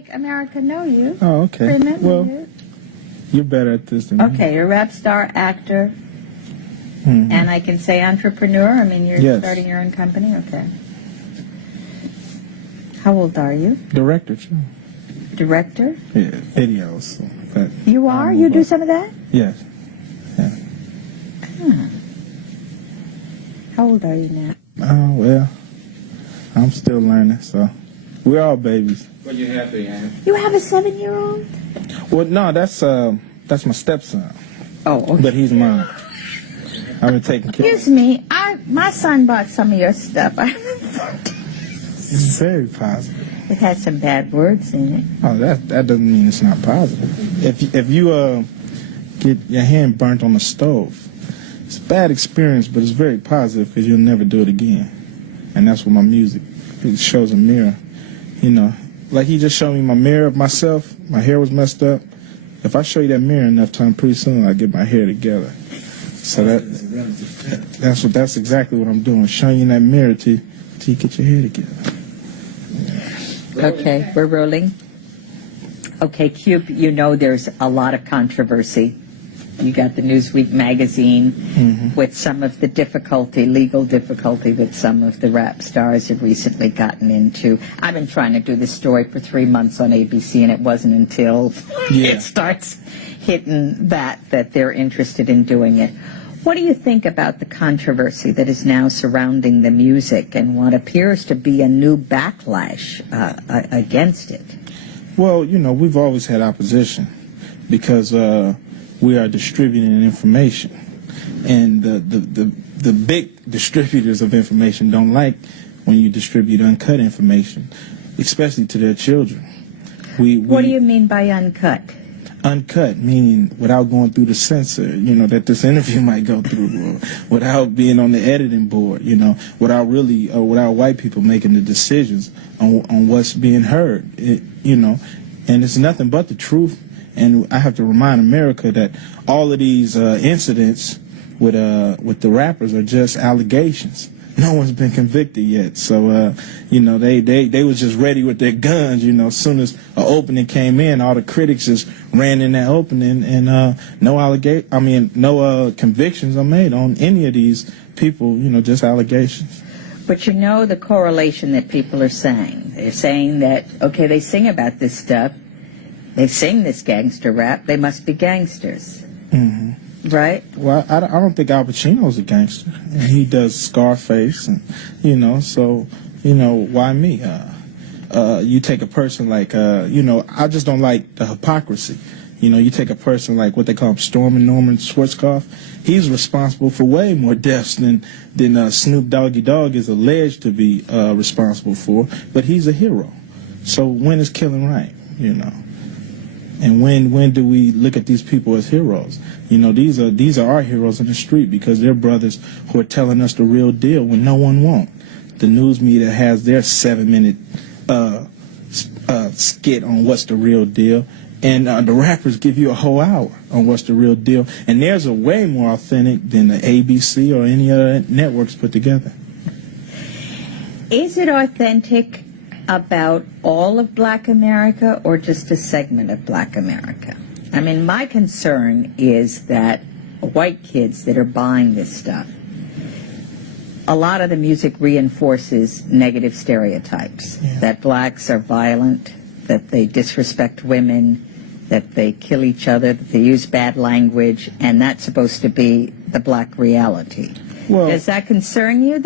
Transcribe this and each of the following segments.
make America know you. Oh, okay. Remember Well, you. you're better at this than me. Okay, you're a rap star, actor, and I can say entrepreneur. I mean, you're Yes. starting your own company. Okay. How old are you? Director, too. Director? Yeah, videos. So that You are? You do some of that? Yes. Yeah. How old are you now? Oh, well, I'm still learning, so we're all babies. What you have to have? You have a 7-year-old? Well, no, that's my stepson, Oh, okay. but he's mine. I've been taking care of Excuse me, my son bought some of your stuff. It's very positive. It has some bad words in it. Oh, that doesn't mean it's not positive. If you get your hand burnt on the stove, it's a bad experience, but it's very positive because you'll never do it again. And that's what my music, it shows a mirror. You know, like he just showed me my mirror of myself. My hair was messed up. If I show you that mirror enough time, pretty soon I get my hair together. So that's exactly what I'm doing, showing you that mirror till you get your hair together. Okay, we're rolling. Okay, Cube, you know there's a lot of controversy. You got the Newsweek magazine with some of the legal difficulty that some of the rap stars have recently gotten into. I've been trying to do this story for 3 months on ABC, and it wasn't until it starts hitting that they're interested in doing it. What do you think about the controversy that is now surrounding the music and what appears to be a new backlash against it? Well, you know, we've always had opposition because we are distributing information. And the big distributors of information don't like when you distribute uncut information, especially to their children. What do you mean by uncut? Uncut, meaning without going through the censor, you know, that this interview might go through, or without being on the editing board, you know, without white people making the decisions on what's being heard, you know, and it's nothing but the truth. And I have to remind America that all of these incidents with the rappers are just allegations. No one's been convicted yet. So, you know, they was just ready with their guns, you know. As soon as an opening came in, all the critics just ran in that opening, and no convictions are made on any of these people, you know, just allegations. But you know the correlation that people are saying. They're saying that, okay, they sing about this stuff. They sing this gangster rap. They must be gangsters. Right? Well, I don't think Al Pacino's a gangster. He does Scarface, and you know, so you know, why me? You take a person like you know, I just don't like the hypocrisy. You know, you take a person like what they call Stormin' Norman Schwarzkopf. He's responsible for way more deaths than Snoop Doggy Dogg is alleged to be responsible for. But he's a hero. So when is killing right? You know. And when do we look at these people as heroes? You know, these are our heroes in the street because they're brothers who are telling us the real deal when no one won't. The news media has their 7-minute skit on what's the real deal, and the rappers give you a whole hour on what's the real deal. And theirs are way more authentic than the ABC or any other networks put together. Is it authentic about all of Black America or just a segment of Black America? I mean, my concern is that white kids that are buying this stuff, a lot of the music reinforces negative stereotypes, that blacks are violent, that they disrespect women, that they kill each other, that they use bad language, and that's supposed to be the black reality. Well, does that concern you?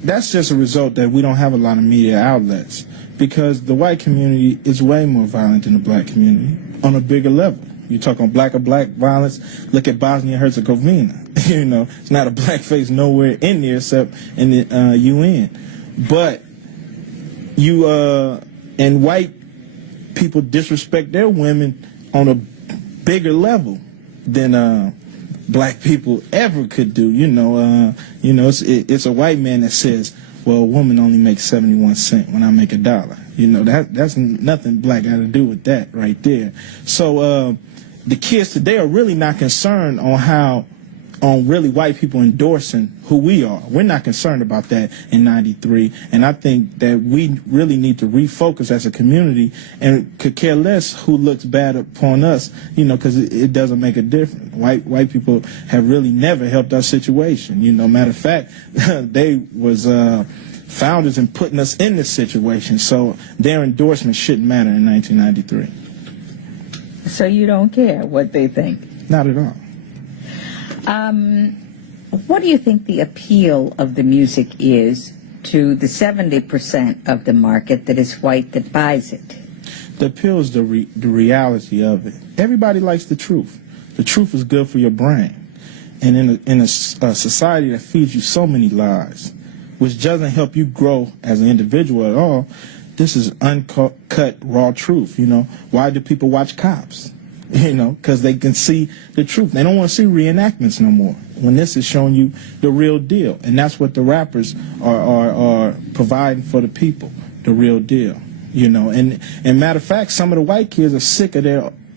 That's just a result that we don't have a lot of media outlets because the white community is way more violent than the black community on a bigger level. You talk on black violence, look at Bosnia-Herzegovina. You know, it's not a black face nowhere in there except in the UN. But and white people disrespect their women on a bigger level than black people ever could do. It's a white man that says, well, a woman only makes 71 cents when I make $1. You know, that's nothing black got to do with that right there. So the kids today are really not concerned on how on really white people endorsing who we are. We're not concerned about that in '93, and I think that we really need to refocus as a community and could care less who looks bad upon us, you know, because it doesn't make a difference. White people have really never helped our situation. You know, matter of fact, they was founders in putting us in this situation, so their endorsement shouldn't matter in 1993. So you don't care what they think? Not at all. What do you think the appeal of the music is to the 70% of the market that is white that buys it? The appeal is the reality of it. Everybody likes the truth. The truth is good for your brain. And in a society that feeds you so many lies, which doesn't help you grow as an individual at all, this is uncut, raw truth. You know, why do people watch Cops? You know, because they can see the truth. They don't want to see reenactments no more when this is showing you the real deal. And that's what the rappers are providing for the people, the real deal. You know, and matter of fact, some of the white kids are sick of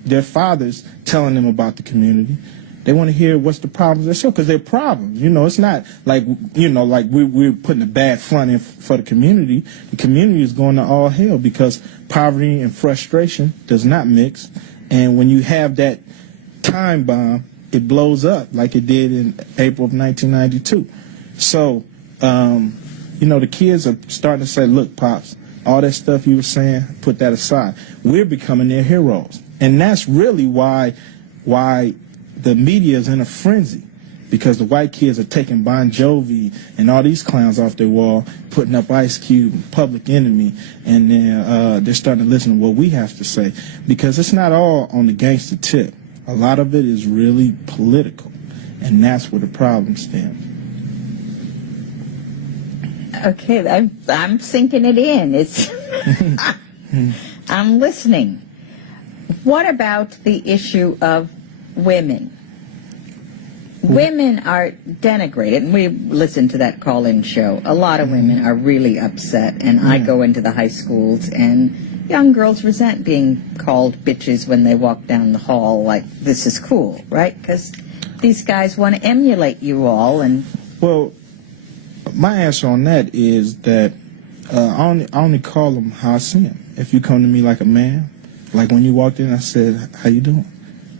their fathers telling them about the community. They want to hear what's the problems they show, because they're problems. You know, it's not like, you know, like we're putting a bad front in for the community. The community is going to all hell because poverty and frustration does not mix. And when you have that time bomb, it blows up like it did in April of 1992. So, you know, the kids are starting to say, look, Pops, all that stuff you were saying, put that aside. We're becoming their heroes. And that's really why the media is in a frenzy, because the white kids are taking Bon Jovi and all these clowns off their wall, putting up Ice Cube and Public Enemy, and then they're starting to listen to what we have to say, because it's not all on the gangster tip. A lot of it is really political, and that's where the problem stems. Okay, I'm sinking it in. It's I'm listening. What about the issue of women? Women are denigrated, and we listened to that call-in show. A lot of women are really upset, and I go into the high schools, and young girls resent being called bitches when they walk down the hall like this is cool, right? Because these guys want to emulate you all. And well, my answer on that is that I only call them how I see them. If you come to me like a man, like when you walked in, I said, how you doing?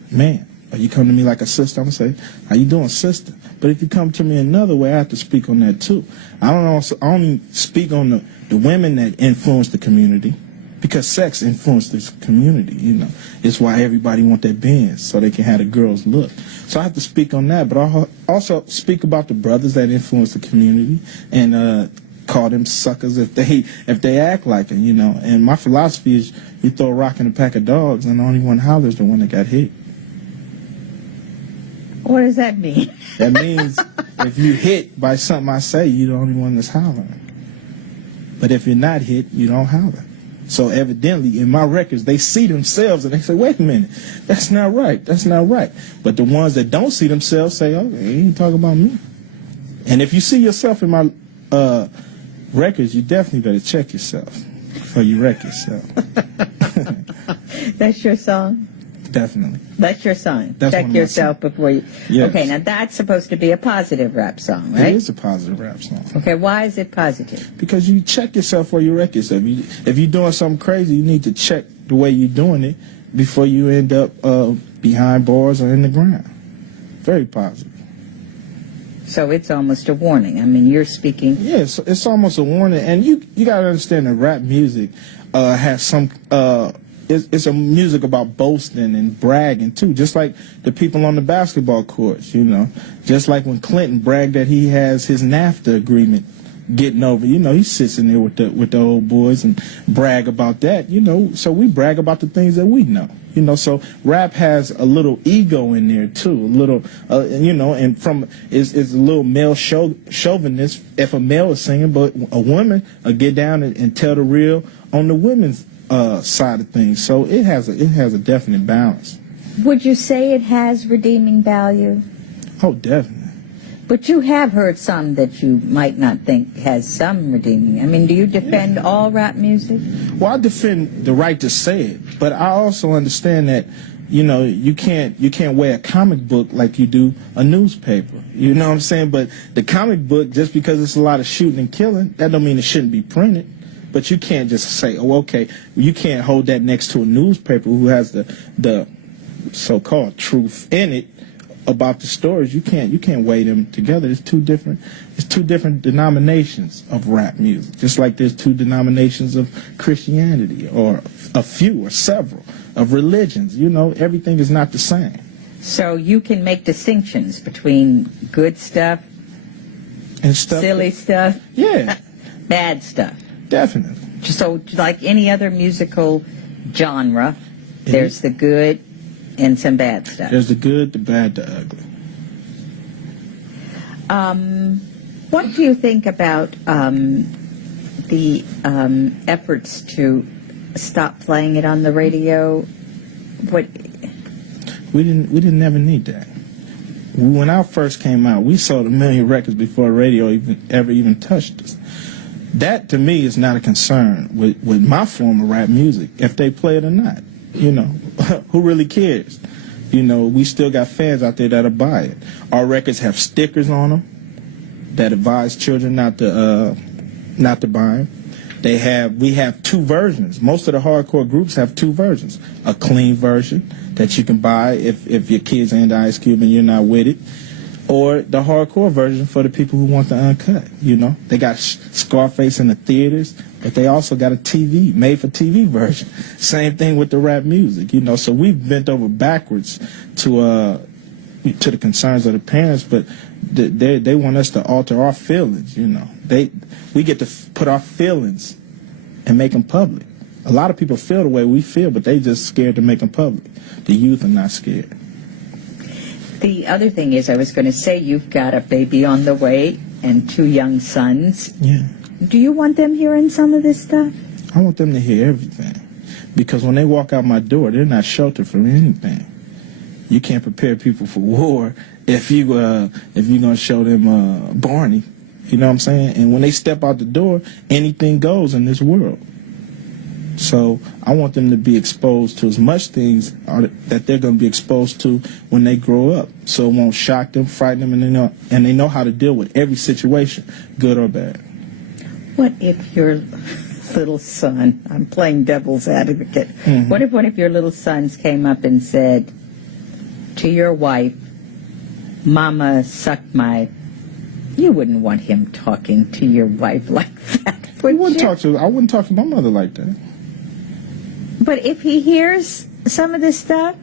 Man. Or you come to me like a sister, I'm going to say, how you doing, sister? But if you come to me another way, I have to speak on that too. I only speak on the women that influence the community, because sex influenced this community, you know. It's why everybody want their Benz, so they can have the girls look. So I have to speak on that, but I also speak about the brothers that influence the community and call them suckers if they act like it, you know. And my philosophy is you throw a rock in a pack of dogs, and the only one hollers the one that got hit. What does that mean? That means if you hit by something I say, you're the only one that's hollering. But if you're not hit, you don't holler. So evidently, in my records, they see themselves and they say, wait a minute, that's not right, that's not right. But the ones that don't see themselves say, oh, he ain't talking about me. And if you see yourself in my records, you definitely better check yourself before you wreck yourself. That's your song? Definitely. That's your song. That's Check yourself before you... Yes. Okay, now that's supposed to be a positive rap song, right? It is a positive rap song. Okay, why is it positive? Because you check yourself before you wreck yourself. If you're doing something crazy, you need to check the way you're doing it before you end up behind bars or in the ground. Very positive. So it's almost a warning. I mean, you're speaking... Yes, it's almost a warning. And you got to understand that rap music has some... It's a music about boasting and bragging, too, just like the people on the basketball courts, you know. Just like when Clinton bragged that he has his NAFTA agreement getting over, you know, he sits in there with the old boys and brag about that, you know. So we brag about the things that we know, you know. So rap has a little ego in there, too, a little, you know, and it's a little male chauvinist if a male is singing, but a woman will get down and tell the real on the women's side of things. So it has a definite balance. Would you say it has redeeming value? Oh, definitely. But you have heard some that you might not think has some redeeming. I mean, do you defend all rap music? Well, I defend the right to say it, but I also understand that, you can't weigh a comic book like you do a newspaper. You know what I'm saying? But the comic book, just because it's a lot of shooting and killing, that don't mean it shouldn't be printed. But you can't just say, oh, okay, you can't hold that next to a newspaper who has the so-called truth in it about the stories. You can't weigh them together. It's two different denominations of rap music. Just like there's two denominations of Christianity, or a few or several of religions. Everything is not the same. So you can make distinctions between good stuff, And stuff. silly stuff, Yeah, bad stuff. definitely. So like any other musical genre, there's the good and some bad stuff. There's the good, the bad, the ugly. What do you think about the efforts to stop playing it on the radio? What? We didn't never need that. When I first came out, we sold 1 million records before radio even touched us. That to me is not a concern with my form of rap music, if they play it or not. Who really cares? We still got fans out there that'll buy it. Our records have stickers on them that advise children not to buy them. We have two versions. Most of the hardcore groups have two versions. A clean version that you can buy if your kids ain't Ice Cube and you're not with it, or the hardcore version for the people who want the uncut. They got Scarface in the theaters, but they also got a made-for-TV version. Same thing with the rap music. So we've bent over backwards to the concerns of the parents, but they want us to alter our feelings. We get to put our feelings and make them public. A lot of people feel the way we feel, but they just scared to make them public. The youth are not scared. The other thing is, I was going to say, you've got a baby on the way and 2 young sons. Yeah. Do you want them hearing some of this stuff? I want them to hear everything, because when they walk out my door, they're not sheltered from anything. You can't prepare people for war if you're gonna show them Barney. You know what I'm saying? And when they step out the door, anything goes in this world. So I want them to be exposed to as much things that they're going to be exposed to when they grow up, so it won't shock them, frighten them, and they know how to deal with every situation, good or bad. What if your little son, I'm playing devil's advocate, what if one of your little sons came up and said to your wife, Mama sucked my... You wouldn't want him talking to your wife like that, would you? I wouldn't talk to my mother like that. But if he hears some of this stuff,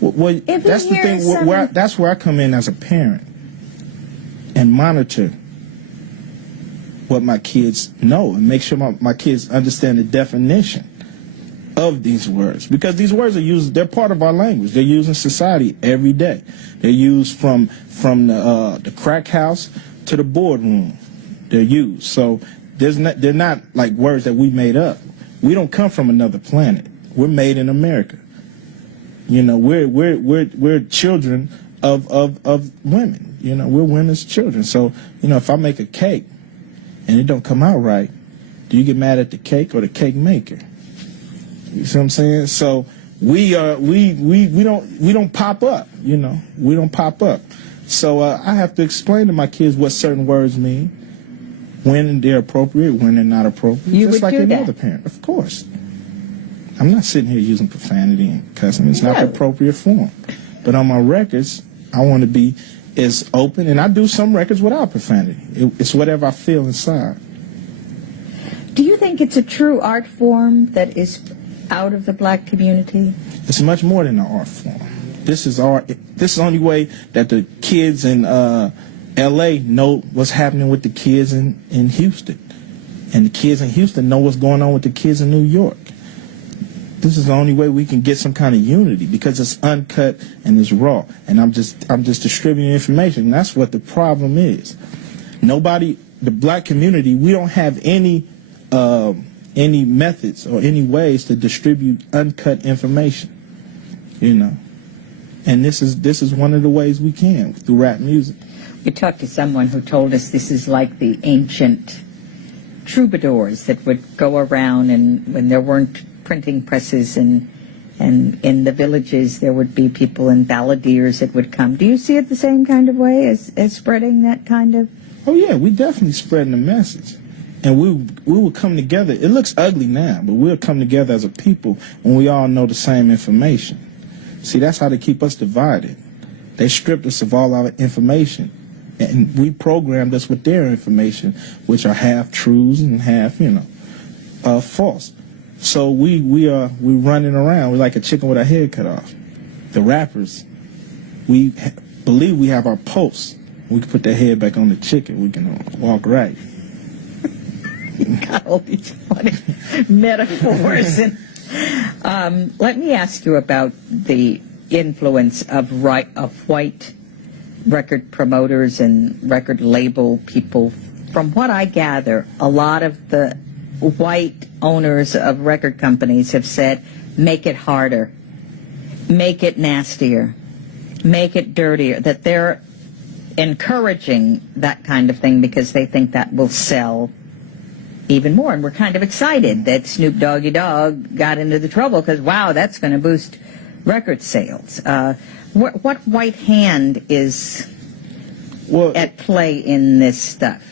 well that's the thing. That's where I come in as a parent and monitor what my kids know and make sure my kids understand the definition of these words, because these words are used. They're part of our language. They're used in society every day. They're used from the crack house to the boardroom. They're used. So they're not like words that we made up. We don't come from another planet. We're made in America. We're children of women. We're women's children. So if I make a cake and it don't come out right, do you get mad at the cake or the cake maker? You see what I'm saying? So we don't pop up. We don't pop up. So I have to explain to my kids what certain words mean, when they're appropriate, when they're not appropriate. You just would like do any that? other parent, of course. I'm not sitting here using profanity and cussing. It's not the No. appropriate form. But on my records, I want to be as open, and I do some records without profanity. It's whatever I feel inside. do you think it's a true art form that is out of the black community? It's much more than an art form. This is art. This is the only way that the kids in L.A. know what's happening with the kids in Houston. And the kids in Houston know what's going on with the kids in New York. This is the only way we can get some kind of unity, because it's uncut and it's raw. And I'm just distributing information. And that's what the problem is. Nobody, the black community, we don't have any methods or any ways to distribute uncut information. And this is one of the ways we can, through rap music. We talked to someone who told us this is like the ancient troubadours that would go around, and when there weren't printing presses, and And in the villages, there would be people in balladeers that would come. Do you see it the same kind of way as spreading that kind of? Oh yeah, we definitely spreading the message, and we will come together. It looks ugly now, but we'll come together as a people when we all know the same information. See, that's how they keep us divided. They stripped us of all our information, and we programmed us with their information, which are half truths and half, false. So we running around. We're like a chicken with our head cut off. The rappers, we believe we have our pulse. We can put that head back on the chicken. We can walk right. You got all these funny metaphors. And let me ask you about the influence of white record promoters and record label people. From what I gather, a lot of the white owners of record companies have said, make it harder, make it nastier, make it dirtier, that they're encouraging that kind of thing because they think that will sell even more. And we're kind of excited that Snoop Doggy Dogg got into the trouble because, wow, that's going to boost record sales. What white hand is at play in this stuff?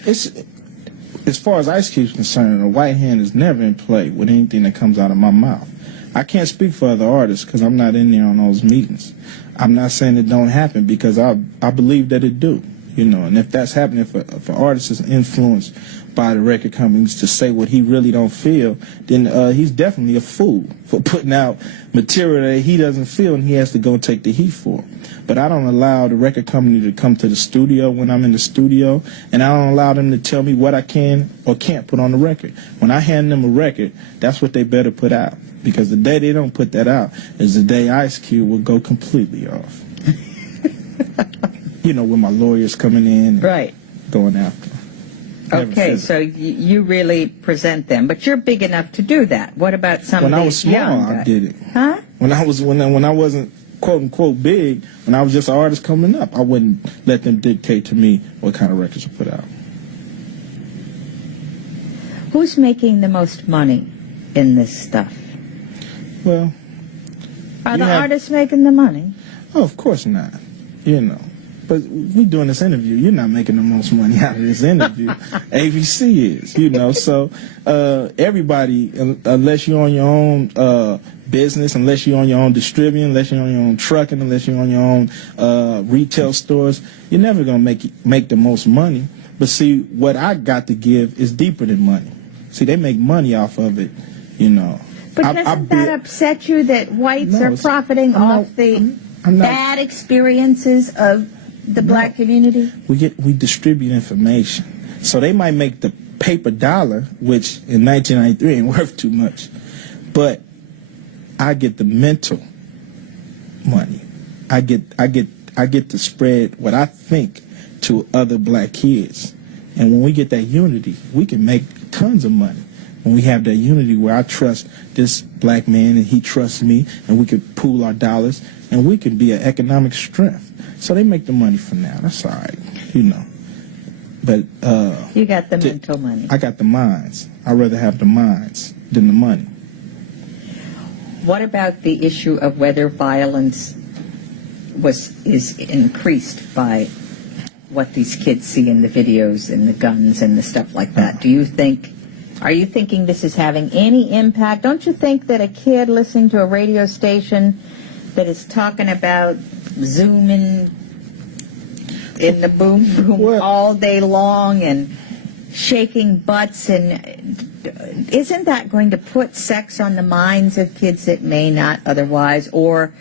As far as Ice Cube's concerned, a white hand is never in play with anything that comes out of my mouth. I can't speak for other artists because I'm not in there on those meetings. I'm not saying it don't happen because I believe that it do, and if that's happening, if an artist is influenced by the record companies to say what he really don't feel, then he's definitely a fool for putting out material that he doesn't feel and he has to go and take the heat for. But I don't allow the record company to come to the studio when I'm in the studio, and I don't allow them to tell me what I can or can't put on the record. When I hand them a record, that's what they better put out, because the day they don't put that out is the day Ice Cube will go completely off. With my lawyers coming in and going after them. Okay, so you really present them, but you're big enough to do that. What about somebody When I was small, I did it. Huh? When I wasn't quote unquote big, when I was just an artist coming up, I wouldn't let them dictate to me what kind of records to put out. Who's making the most money in this stuff? Well, are the artists making the money? Oh, of course not. But we doing this interview. You're not making the most money out of this interview. ABC is, So everybody, unless you're on your own business, unless you're on your own distributing, unless you're on your own trucking, unless you're on your own retail stores, you're never gonna make the most money. But see, what I got to give is deeper than money. See, they make money off of it, But doesn't that upset you that whites are profiting off the bad experiences of the black community? We distribute information. So they might make the paper dollar, which in 1993 ain't worth too much. But I get the mental money. I get to spread what I think to other black kids. And when we get that unity, we can make tons of money. When we have that unity where I trust this black man and he trusts me, and we can pool our dollars, and we can be an economic strength. So they make the money for now. That's all right, But you got the mental money. I got the minds. I'd rather have the minds than the money. What about the issue of whether violence is increased by what these kids see in the videos and the guns and the stuff like that? Are you thinking this is having any impact? Don't you think that a kid listening to a radio station that is talking about zooming in the boom boom all day long and shaking butts, and isn't that going to put sex on the minds of kids that may not otherwise, or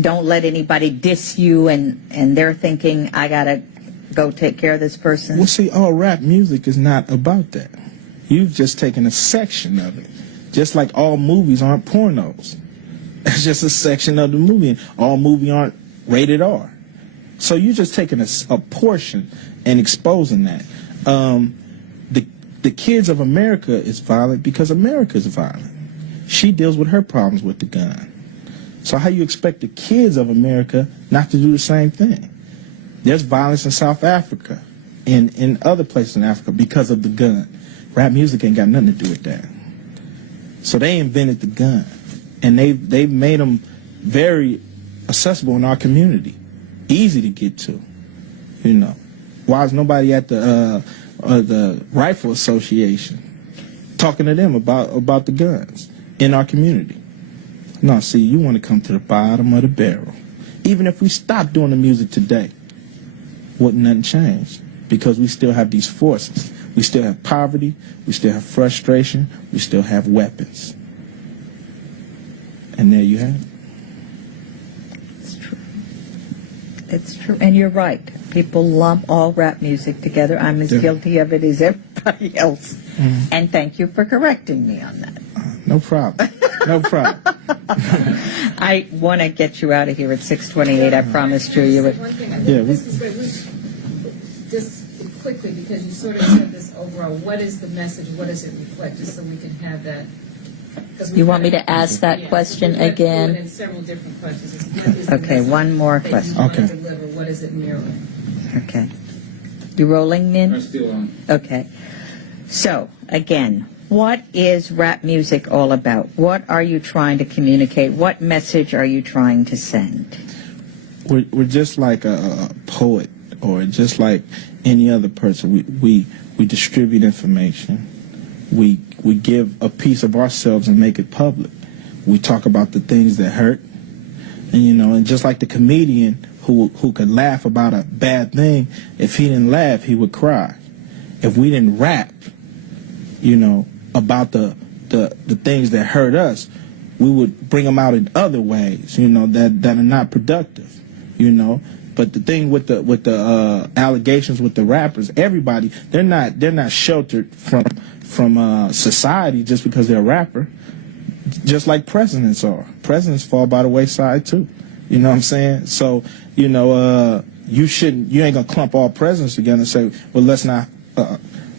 don't let anybody diss you and they're thinking, I gotta go take care of this person? Well, see, all rap music is not about that. You've just taken a section of it. Just like all movies aren't pornos. It's just a section of the movie, and all movies aren't rated R. So you're just taking a portion and exposing that. The kids of America is violent because America is violent. She deals with her problems with the gun. So how you expect the kids of America not to do the same thing? There's violence in South Africa and in other places in Africa because of the gun. Rap music ain't got nothing to do with that. So they invented the gun. and they've made them very accessible in our community, easy to get to. You know, why is nobody at the Rifle Association talking to them about the guns in our community? No, see, you want to come to the bottom of the barrel. Even if we stop doing the music today, wouldn't nothing change, because we still have these forces. We still have poverty, we still have frustration, we still have weapons. And there you have it. It's true. It's true. And you're right. People lump all rap music together. I'm as guilty of it as everybody else. Mm-hmm. And thank you for correcting me on that. No problem. No problem. I want to get you out of here at 6:28. I promised you you would. One thing, I think Yeah, this is great. Just quickly, because you sort of said this overall, what is the message? What does it reflect? Just so we can have that. You want me to ask that question again? In several different questions. What is the Okay, message one more that you question. want to Okay. deliver? What is it mirroring? Okay. You rolling, Min? Still on. Okay. So, again, what is rap music all about? What are you trying to communicate? What message are you trying to send? We're just like a poet, or just like any other person. We distribute information. We give a piece of ourselves and make it public. We talk about the things that hurt, and just like the comedian who could laugh about a bad thing, if he didn't laugh, he would cry. If we didn't rap, about the things that hurt us, we would bring them out in other ways, that are not productive, But the thing with the allegations with the rappers, everybody, they're not sheltered from society just because they're a rapper. Just like presidents are. Presidents fall by the wayside too. You know what I'm saying? So, you ain't gonna clump all presidents together and say, well, let's not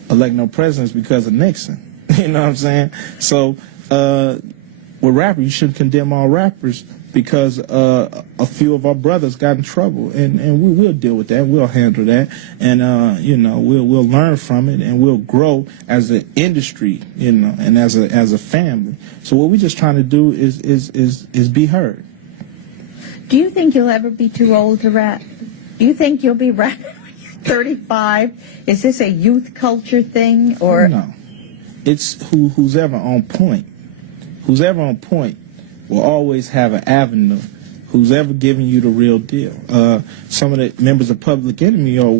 elect no presidents because of Nixon. You know what I'm saying? So, with rappers, you shouldn't condemn all rappers because a few of our brothers got in trouble, and we will deal with that. We'll handle that, and we'll learn from it, and we'll grow as an industry, and as a family. So what we're just trying to do is be heard. Do you think you'll ever be too old to rap? Do you think you'll be rapping when you're 35? Is this a youth culture thing, or No? It's who's ever on point. Who's ever on point will always have an avenue. Who's ever giving you the real deal. Some of the members of Public Enemy are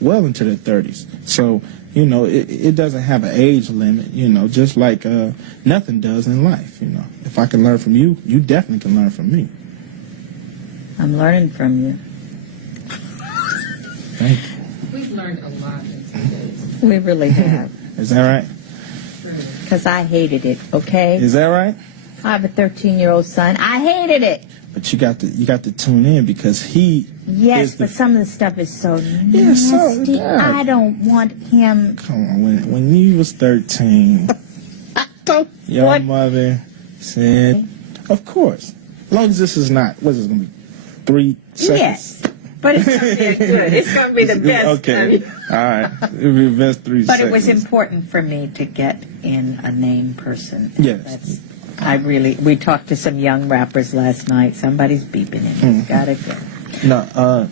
well into their 30s. So, it doesn't have an age limit, just like nothing does in life, If I can learn from you, you definitely can learn from me. I'm learning from you. Thank you. We've learned a lot in 2 days. We really have. Is that right? Truly. Because I hated it, okay? Is that right? I have a 13-year-old son. I hated it. But you got to tune in because he Yes, is but some of the stuff is so Yeah, so- nasty. yeah. I don't want him. Come on, when you was 13, your What? mother said, of course. As long as this is not, what is this going to be, 3 seconds? Yes, but it's going to be good. It's going to be the best. Okay, I mean, all right. It'll be the best 3 but seconds. it was important for me to get in a named person. Yes. We talked to some young rappers last night. Somebody's beeping it. It's got to go. No,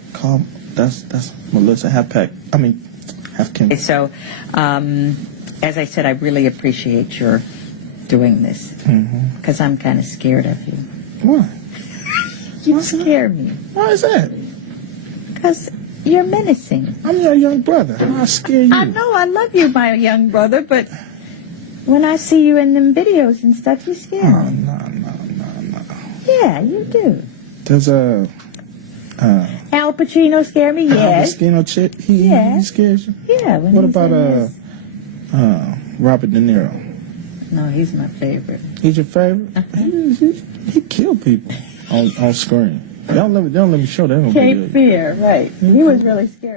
that's Melissa Half Kim. Okay, so, as I said, I really appreciate your doing this because I'm kind of scared of you. Why? You scare me Why is that? because you're menacing. I'm your young brother. How I scare you? I know I love you, my young brother, but when I see you in them videos and stuff, you scare Oh, me. no. Yeah, you do. There's Al Pacino scare me? Yes. Moschino chick. He scares you. Yeah. When What he's about in this. Robert De Niro? No, he's my favorite. He's your favorite? He killed people on screen. They don't let me show that on Cape video. Fear, right. He was really scary.